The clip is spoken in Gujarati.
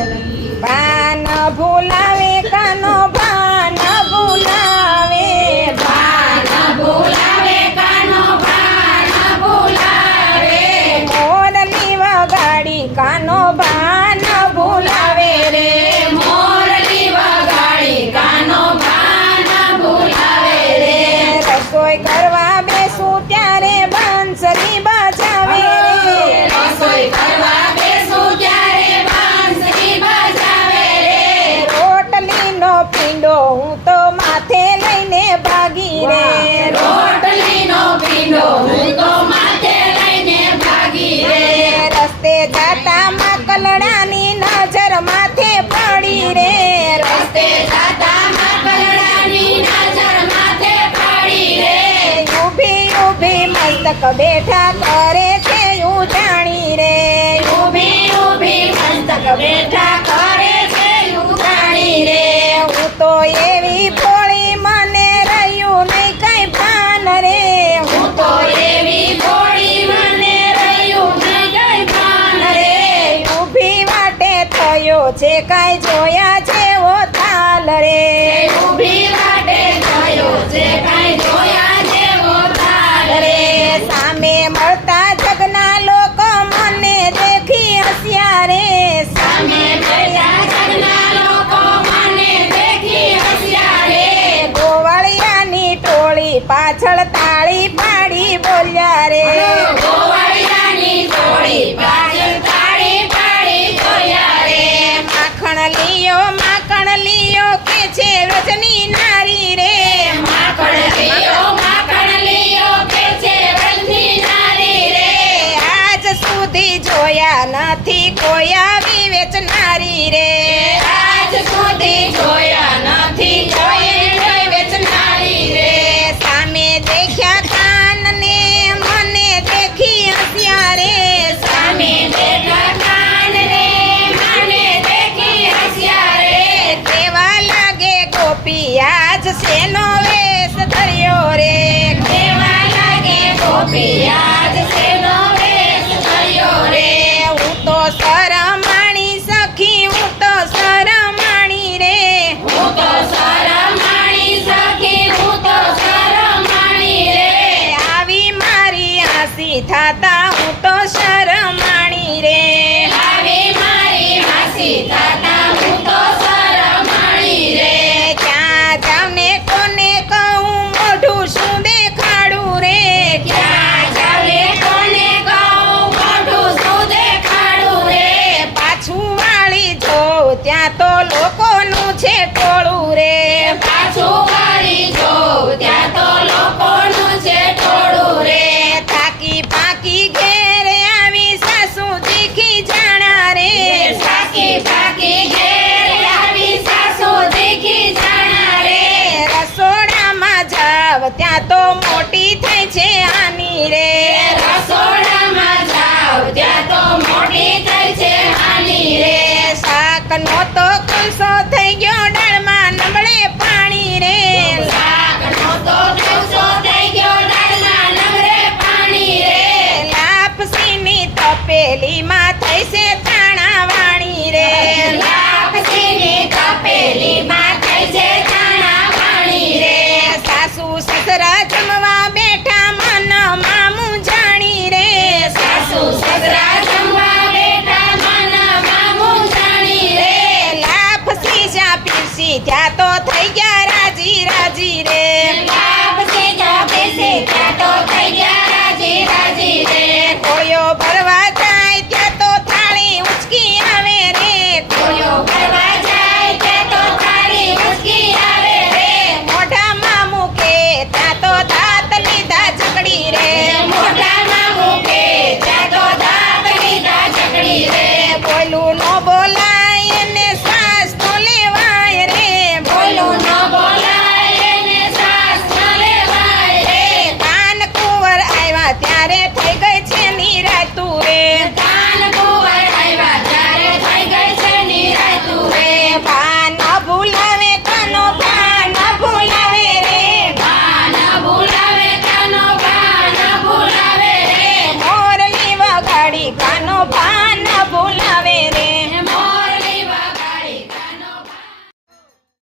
ભાન ભૂલાવે કાનો ભાન ભૂલાવે, ભાન ભૂલાવે કાનો ભાન ભૂલાવે, મોરલી વગાડી કાનો ભાન ભૂલાવે રે, મોરલી વગાડી કાનો ભાન ભૂલાવે રે, રસોઈ કરવા બેસું ત્યારે બંસરી બજાવે રે, રસોઈ કરવા બેસું ત્યારે બાંસરી બજાવે રે, રોટલીનો પીંડો હું તો માથે લઈને ભાગી રે, રોટલીનો પીંડો હું તો માથે લઈને ભાગી રે, રસ્તે જાતા માકલડાની નજર માથે પડી રે, રસ્તે જાતા માકલડાની નજર માથે પડી રે, ઊભી ઊભી મસ્તક બેઠા કરે છે ઉજાણી રે, ઊભી ઊભી મસ્તક બેઠા કરે છે ઉજાણી રે, હું તો એવી ભોળી મને રહ્યું નહીં કઈ ભાન રે, હું તો એવી ભોળી મને રહ્યું નહીં કઈ ભાન રે, ઊભી વાટે થયો છે કાંઈ જોયા જેવો થાલ રે, ઊભી વાટે થયો છે કાંઈ જોયા જેવો થાળ રે રે, સામે મળતા જગના લોકો મને દેખી હસ્યા રે, સામે બેઠા જગના લોકો મને દેખી હસ્યા રે, ગોવાળિયાની ટોળી પાછળ તાળી પાડી બોલ્યા રે, ગોવાળિયાની ટોળી પાછળ તાળી પાડી જોયા રે, માખણ લીયો કે છે રજની નારી રે, માખણ લીયો કે છે રજની નારી રે, આજ સુધી જોયા નથી કોઈ આવી વેચનારી રે, આજ સુધી જોયા નથી કોઈ વેચનારી રે, સામે દેખ્યા કાનને મને દેખી હસ્યા રે, સામે બેઠા કાન રે મને દેખી હસ્યા રે, કેવા લાગે ગોપી આજ શેનો વેશ ધર્યો રે, કેવા લાગે ગોપી આજ શેનો વેશ ધર્યો રે, હું તો શરમાણી સખી હું તો શરમાણી રે, હું તો શરમાણી સખી હું તો શરમાણી રે, આવી મારી હાંસી થાતા હું તો શરમાણી રે, આવી મારી હાંસી થાતા હું તો શરમાણી રે, ક્યાં જાઉં ને કોને કહું મોઢું શું દેખાડું રે, ક્યાં જાવે કોને કહું મોઢું શું દેખાડું રે, પાછું વાળી જોઉં ત્યાં તો લોકોનું છે ટોળું રે, પાછું વાળી જોઉં ત્યાં તો લોકોનું છે ટોળું રે, થાકી પાકી ઘેરે આવી સાસુ દીખી જાણા રે, સાકી પાકી ઘેર આવી સાસુ દીખી જાણા રે, રસોડામાં જાવ ત્યાં તો મોટી થાય છે આની રે, રસોડામાં જાવ ત્યાં તો મોટી થાય છે હાની રે, શાક નો તો